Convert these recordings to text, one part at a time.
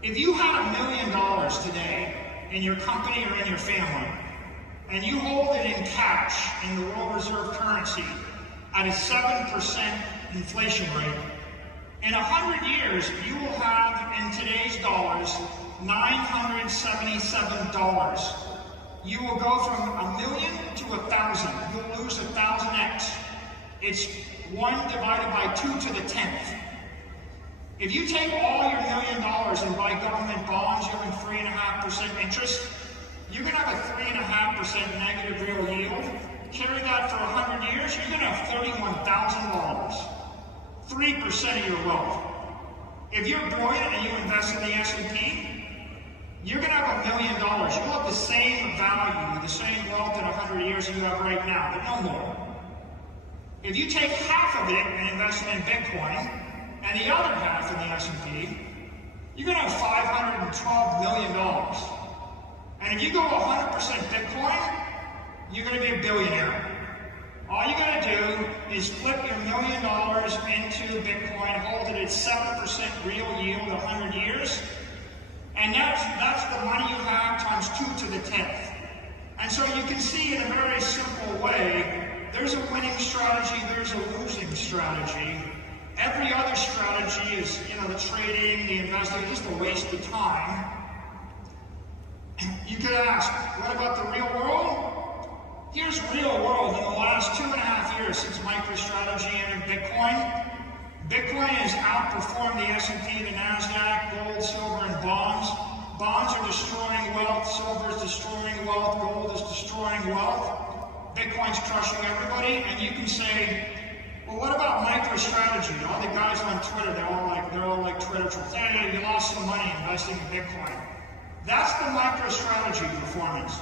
If you had $1 million today in your company or in your family, and you hold it in cash in the world reserve currency at a 7% inflation rate, in 100 years, you will have, in today's dollars, $977. You will go from $1 million to 1,000. You'll lose 1,000x. It's 1 divided by 2 to the 10th. If you take all your $1 million and buy government bonds yielding 3.5% interest, you're going to have a 3.5% negative real yield. Carry that for 100 years, you're going to have $31,000. 3% of your wealth. If you're brilliant and you invest in the S&P, you're going to have $1 million. You'll have the same value, the same wealth in 100 years you have right now, but no more. If you take half of it and invest it in Bitcoin, and the other half in the S&P, you're going to have $512 million. And if you go 100% Bitcoin, you're going to be a billionaire. All you got to do is flip your $1 million into Bitcoin, hold it at 7% real yield 100 years, and that's the money you have times 2 to the 10th. And so you can see in a very simple way, there's a winning strategy, there's a losing strategy. Every other strategy is, the trading, the investing, just a waste of time. You could ask, what about the real world? Here's real world in the last 2.5 years since MicroStrategy entered Bitcoin. Bitcoin has outperformed the S&P, the NASDAQ, gold, silver, and bonds. Bonds are destroying wealth, silver is destroying wealth, gold is destroying wealth. Bitcoin's crushing everybody, and you can say, well, what about MicroStrategy? All the guys on Twitter, they're all like Twitter trolls. Hey, you lost some money investing in Bitcoin. That's the MicroStrategy performance.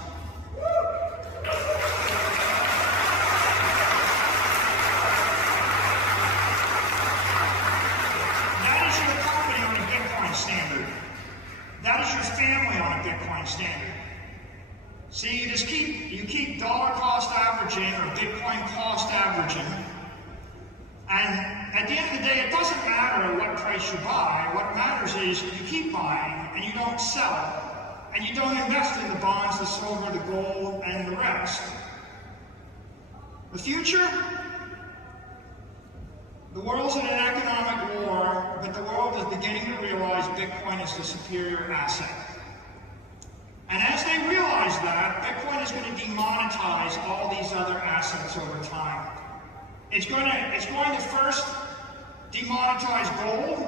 That is your company on a Bitcoin standard. That is your family on a Bitcoin standard. See, you keep dollar cost averaging or Bitcoin cost averaging. And at the end of the day, it doesn't matter at what price you buy. What matters is you keep buying and you don't sell. And you don't invest in the bonds, the silver, the gold, and the rest. The future? The world's in an economic war, but the world is beginning to realize Bitcoin is the superior asset. And as they realize that, Bitcoin is going to demonetize all these other assets over time. It's going to first demonetize gold,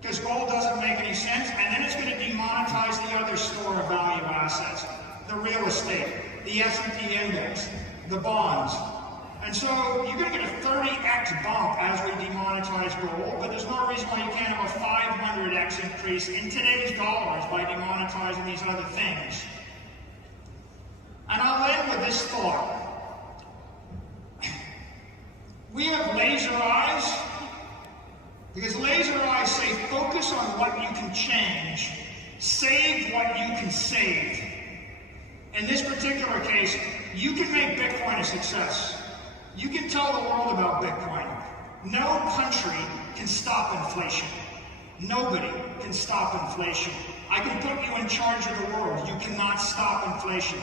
because gold doesn't make any sense, and then it's going to demonetize the other store of value assets, the real estate, the S&P index, the bonds. And so you're going to get a 30x bump as we demonetize gold, but there's no reason why you can't have a 500x increase in today's dollars by demonetizing these other things. And I'll end with this thought. We have laser eyes, because laser eyes say focus on what you can change, save what you can save. In this particular case, you can make Bitcoin a success. You can tell the world about Bitcoin. No country can stop inflation. Nobody can stop inflation. I can put you in charge of the world. You cannot stop inflation.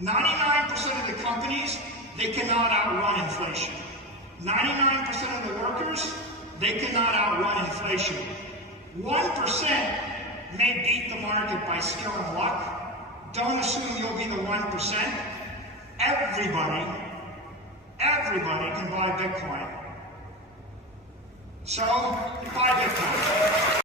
99% of the companies, they cannot outrun inflation. 99% of the workers, they cannot outrun inflation. 1% may beat the market by skill and luck. Don't assume you'll be the 1%. Everybody can buy Bitcoin. So, buy Bitcoin.